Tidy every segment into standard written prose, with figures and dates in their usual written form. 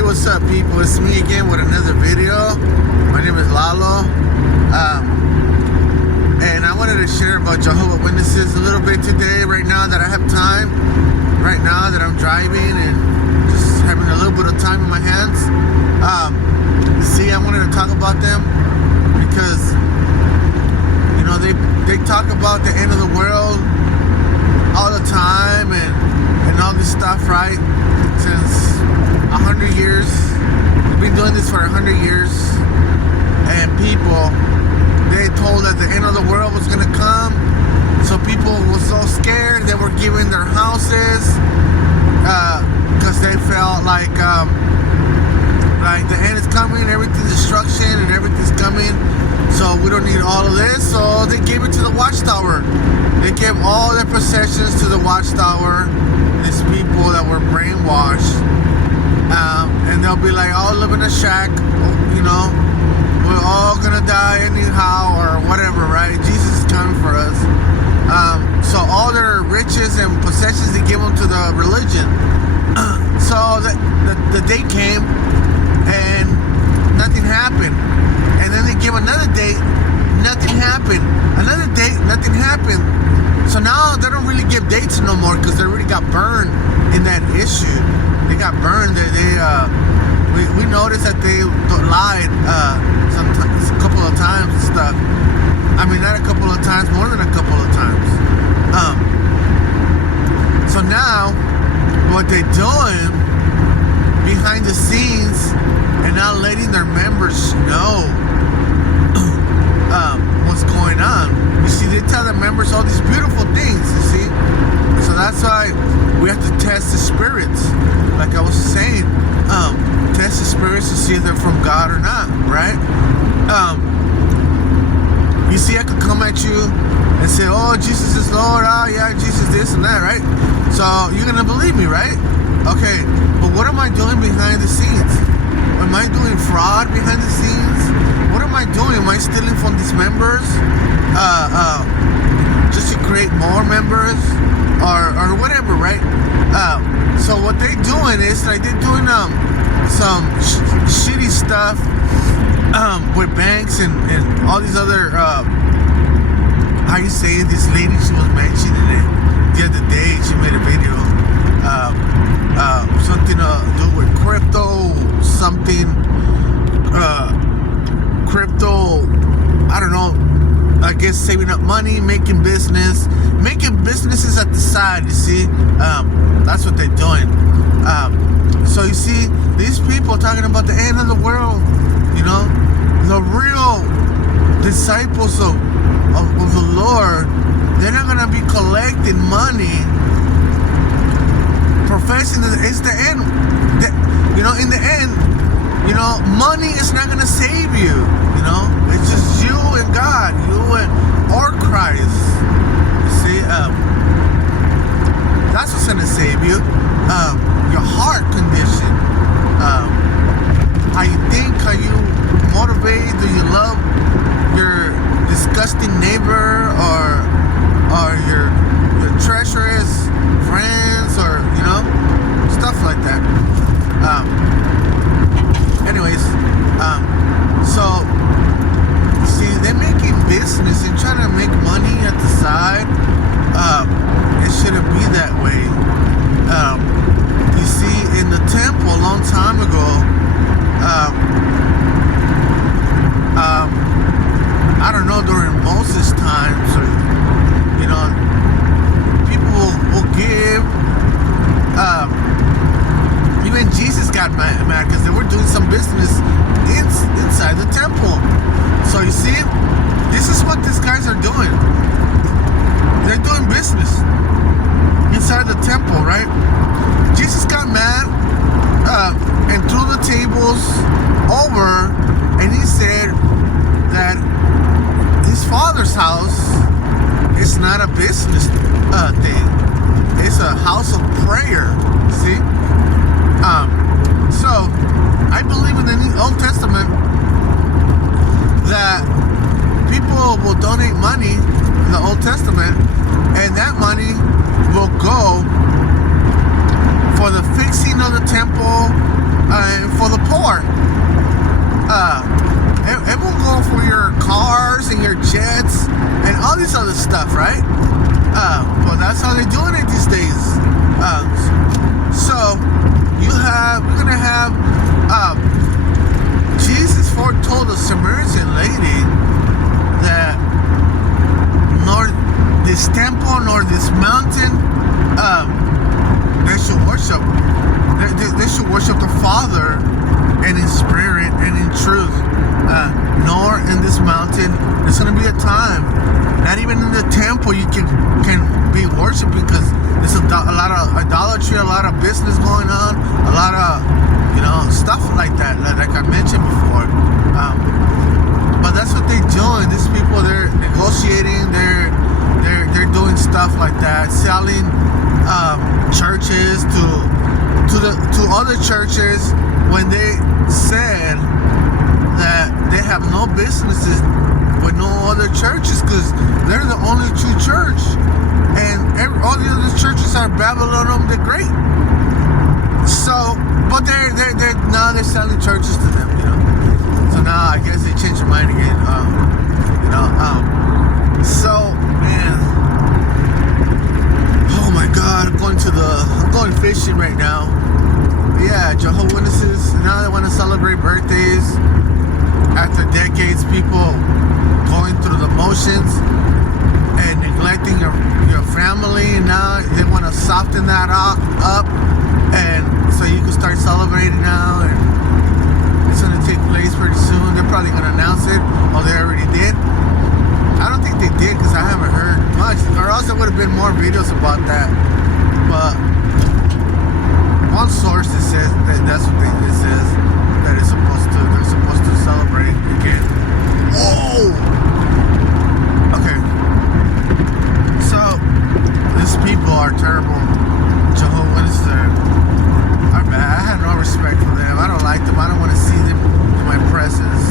Hey, what's up, people? It's me again with another video. My name is Lalo, and I wanted to share about Jehovah Witnesses a little bit today. Right now that I have time, right now that I'm driving and just having a little bit of time in my hands. I wanted to talk about them because they talk about the end of the world all the time and all this stuff, right? Since 100 years. We've been doing this for 100 years, and they told that the end of the world was gonna come, so people were so scared they were giving their houses because they felt like the end is coming, everything's destruction and everything's coming, so we don't need all of this. So they gave it to the watchtower. They gave all their possessions to the watchtower. These people that were brainwashed, and they'll be like, "Oh, live in a shack, we're all gonna die anyhow," or whatever, right? Jesus is coming for us. So all their riches and possessions, they give them to the religion. So the day came and nothing happened, and then they give another date, nothing happened. Another date, nothing happened. So now they don't really give dates no more because they already got burned in that issue. They got burned. We noticed that they lied sometimes, a couple of times and stuff. I mean, not a couple of times, more than a couple of times. So now what they're doing behind the scenes and not letting their members know what's going on. You see, they tell their members all these beautiful things, you see? So that's why we have to test the spirits. Like I was saying, test the spirits to see if they're from God or not, right? You see, I could come at you and say, "Oh, Jesus is Lord, oh yeah, Jesus this and that," right? So you're gonna believe me, right? Okay, but what am I doing behind the scenes? Am I doing fraud behind the scenes? What am I doing? Am I stealing from these members? Just to create more members or whatever, right? So what they're doing is like they're doing some shitty stuff with banks and all these other how you say it? This lady, she was mentioning it the other day. She made a video something to do with crypto, crypto, I don't know, I guess saving up money, making businesses at the side, you see. That's what they're doing. So you see, these people talking about the end of the world, the real disciples of the Lord, they're not gonna be collecting money, professing that it's the end. In the end, money is not gonna save you. It's just you and God, or Christ. You see, that's what's gonna save you. Your heart condition, how you think, how you motivate. Do you love your disgusting neighbor or your treacherous friends, or stuff like that. Anyways, so see, they're making business and trying to make money at the side. It shouldn't be that way. You see, in the temple a long time ago, I don't know, during Moses' times, or people will give. Even Jesus got mad because they were doing some business inside the temple. So you see, this is what these guys are doing. They're doing business inside the temple, right? Jesus got mad and threw the tables over, and he said that his Father's house is not a business thing. It's a house of prayer. See? So I believe in the Old Testament that people will donate money in the Old Testament, and that money will go for the fixing of the temple, the poor. It will go for your cars and your jets and all this other stuff, right? Well, that's how they're doing it these days. So we're gonna have Jesus foretold the Samaritan lady that nor this temple nor this mountain they should worship. They should worship the Father and in spirit and in truth. Nor in this mountain. There's gonna be a time, not even in the temple you can be worshiping, because there's a lot of idolatry, a lot of business going on, a lot of stuff like that, like I mentioned before. But that's what they're doing. These people, they're negotiating, they're doing stuff like that, selling churches to other churches when they said that they have no businesses with no other churches, because they're the only true church, and all the other churches are Babylon the Great. So, but now they're selling churches to them, So now I guess they changed their mind again. So man, oh my God, I'm going fishing right now. Yeah, Jehovah Witnesses, now they want to celebrate birthdays. After decades, people going through the motions and neglecting your family, and now they want to soften that up, and so you can start celebrating now, and it's going to take place pretty soon. They're probably going to announce it, or they already did. I don't think they did, because I haven't heard much, or else there would have been more videos about that. But one source that says that's what it says, that they're supposed to celebrate again. Whoa! Okay. So these people are terrible. Jehovah Witnesses are bad. I have no respect for them. I don't like them. I don't want to see them in my presence.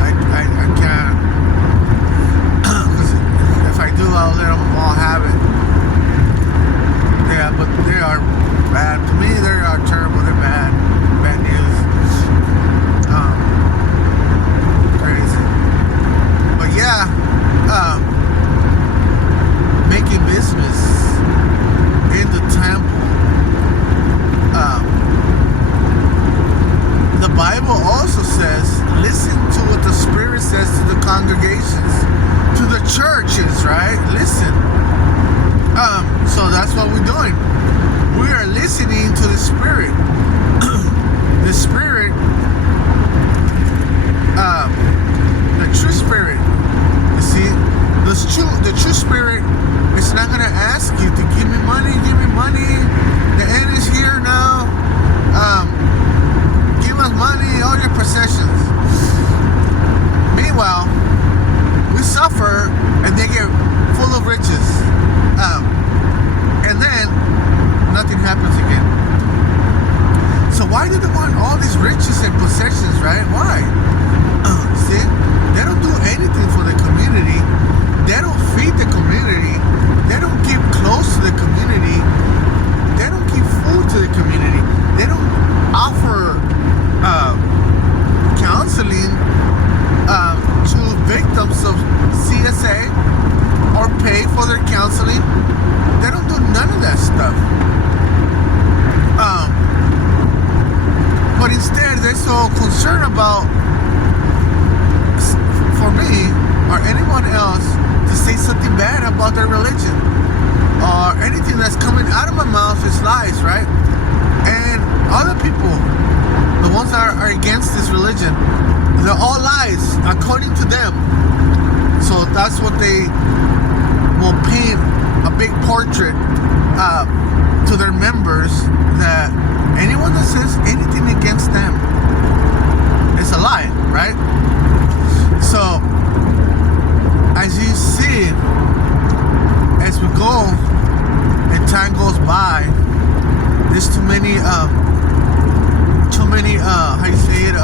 I can't. Because if I do, I'll let them all have it. Yeah, but they are bad. To me, they are terrible. They're bad. Bad news. Crazy. But yeah, making business in the temple. The Bible also says, listen to what the Spirit says to the congregations, to the churches, right? Listen. So that's what we're doing. We are listening to the Spirit. The Spirit, the true Spirit. You see, the true Spirit is not going to ask you to give me money. The end is here now. Give us money, all your possessions. Meanwhile, we suffer and they get full of riches. And then nothing happens again. So why do they want all these riches and possessions, right? Why? See, they don't do anything for the community. They don't feed the community. They don't keep close to the community. They don't give food to the community. They don't offer counseling to victims of CSA or pay for their counseling. They don't do none of that stuff. But instead, they're so concerned about, for me or anyone else, to say something bad about their religion, or anything that's coming out of my mouth is lies, right? And other people, the ones that are against this religion, they're all lies according to them. So that's what they will paint a big portrait to their members, that anyone that says anything against them is a lie, right? So as you see, as we go and time goes by, there's too many how you say it,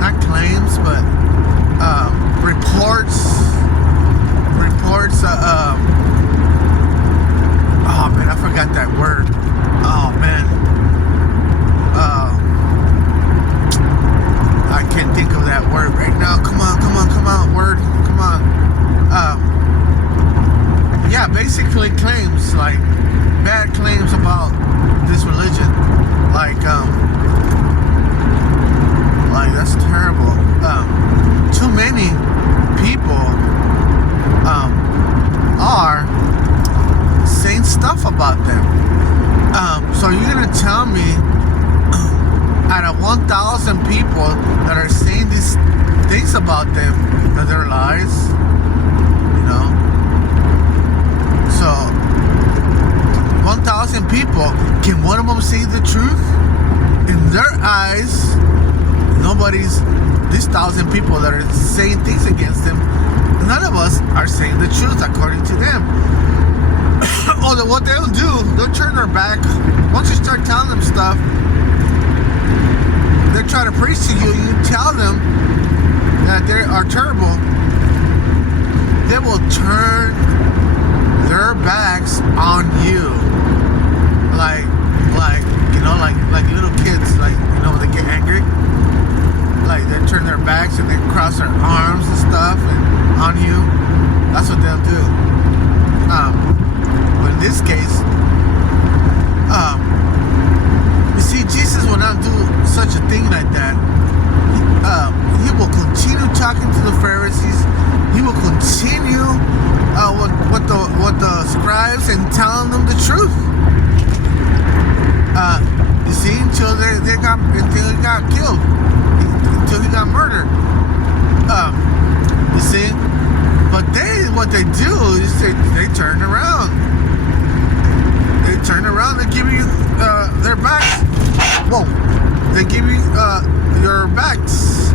not claims, but reports, oh man, I forgot that word. Oh man, out of 1,000 people that are saying these things about them, that they're lies, you know. So 1,000 people, can one of them say the truth? In their eyes, these 1,000 people that are saying things against them, none of us are saying the truth according to them. Or what they'll do, they'll turn their back. Once you start telling them stuff, they try to preach to you, you tell them that they are terrible, they will turn their backs on you. Like little kids, when they get angry, like they turn their backs and they cross their arms and stuff and on you. That's what they'll do. But in this case, you see, Jesus will not do such a thing like that. He will continue talking to the Pharisees. He will continue with the scribes and telling them the truth. You see, until he got killed, until he got murdered. You see, but what they do is they turn around. They turn around. They give you their backs. Whoa! They give you your backs.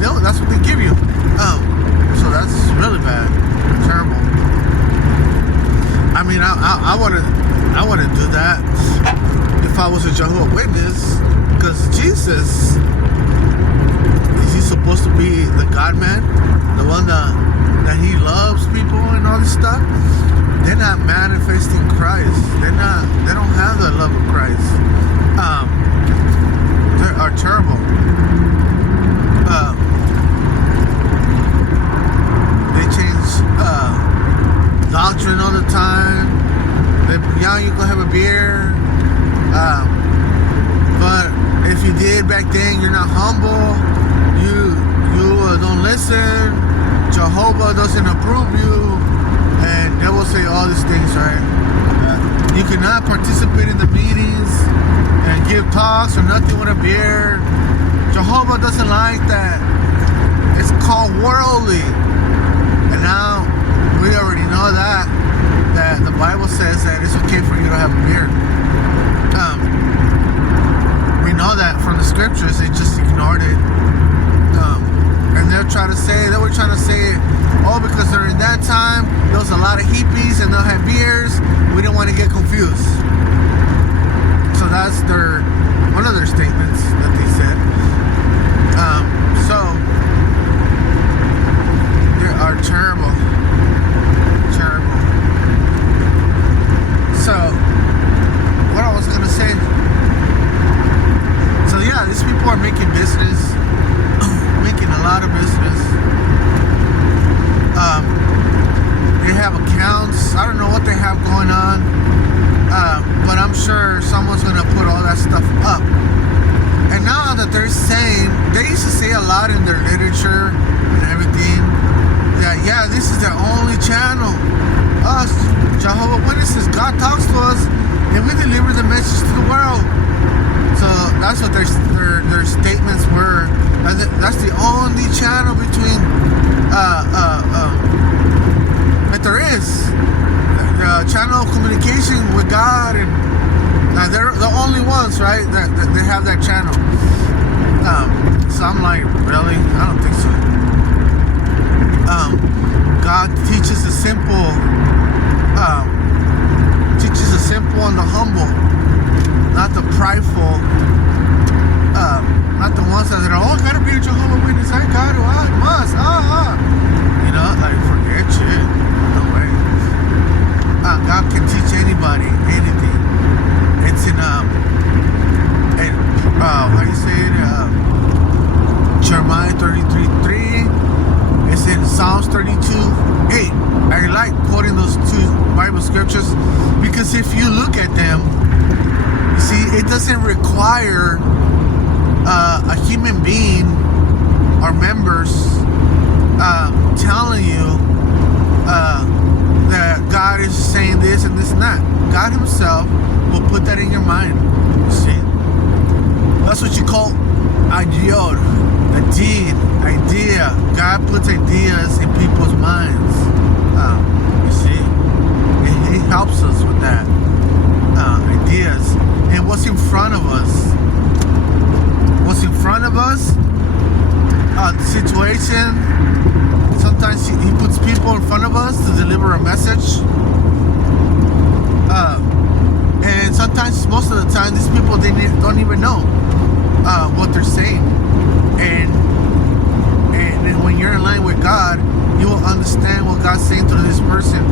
No, that's what they give you. So that's really bad, terrible. I mean, I wouldn't do that if I was a Jehovah Witness, because Jesus, is he supposed to be the God man, the one that he loves people and all this stuff? They're not manifesting Christ. They don't have the love of Christ. They are terrible. They change doctrine all the time. You go have a beer. But if you did back then, you're not humble. You don't listen. Jehovah doesn't approve you. And they will say all these things, right? You cannot participate in the meetings and give talks or nothing with a beer. Jehovah doesn't like that. It's called worldly. And now we already know that the Bible says that it's okay for you to have a beer. We know that from the scriptures. They just ignored it. And they were trying to say, oh, because during that time there was a lot of hippies and they'll have beers. We didn't want to get confused. So that's one of their statements that they said. So they are terrible. So what I was gonna say. So yeah, these people are making business, making a lot of business. They have accounts. I don't know what they have going on, but I'm sure someone's gonna put all that stuff up. And now that they're saying, they used to say a lot in their literature and everything, that yeah, this is their only channel. Us, Jehovah Witnesses, God talks to us and we deliver the message to the world. So that's what their statements were. That's the only channel between that there is, the channel of communication with God, and they're the only ones, right, that they have that channel. So I'm like, really? I don't think so. God teaches the simple and the humble, not the prideful, not the ones that are, oh, I gotta be a Jehovah Witness, I must, you know, like, forget shit, no way. God can teach anybody anything. It's in how do you say it? Jeremiah 33:3. It's in Psalms 32:8. I like quoting those two Bible scriptures because if you look at them, you see, it doesn't require a human being or members telling you that God is saying this and this and that. God himself But put that in your mind. You see? That's what you call ideal, a deed, idea. God puts ideas in people's minds. You see? He helps us with that. Ideas. And what's in front of us? What's in front of us? The situation. Sometimes he puts people in front of us to deliver a message. And sometimes, most of the time, these people, they don't even know what they're saying. And when you're in line with God, you will understand what God's saying through this person.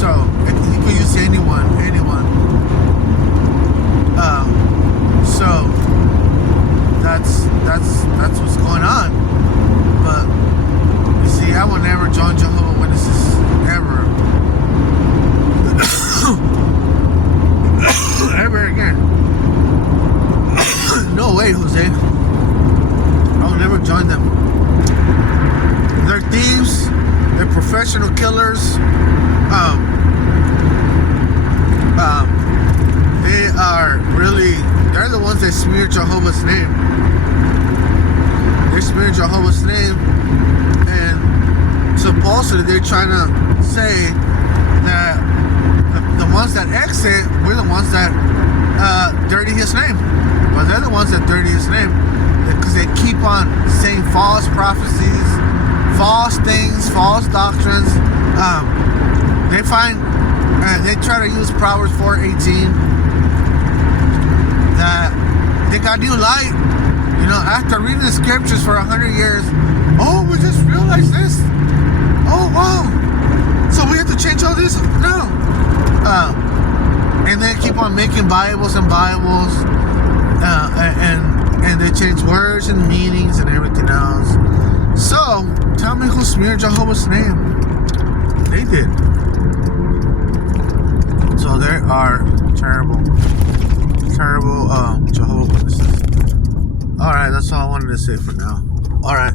So he could use anyone. So that's what's going on. But you see, I will never join Jehovah Witnesses ever. Ever again. No way, Jose. I will never join them. They're thieves. They're professional killers. They are really, they're the ones that smear Jehovah's name. They smear Jehovah's name, and supposedly they're trying to say that the ones that exit, we're the ones that dirty his name. But they're the ones that dirty his name, because they keep on saying false prophecies, false things, false doctrines. They try to use Proverbs 4:18, that they got new light. You know, after reading the scriptures for 100 years, oh, we just realized this. Oh, wow. So we have to change all this? No. And they keep on making Bibles and Bibles, and they change words and meanings and everything else. So, tell me who smeared Jehovah's name. They did. So there are terrible Jehovah's Witnesses. Alright, that's all I wanted to say for now. Alright.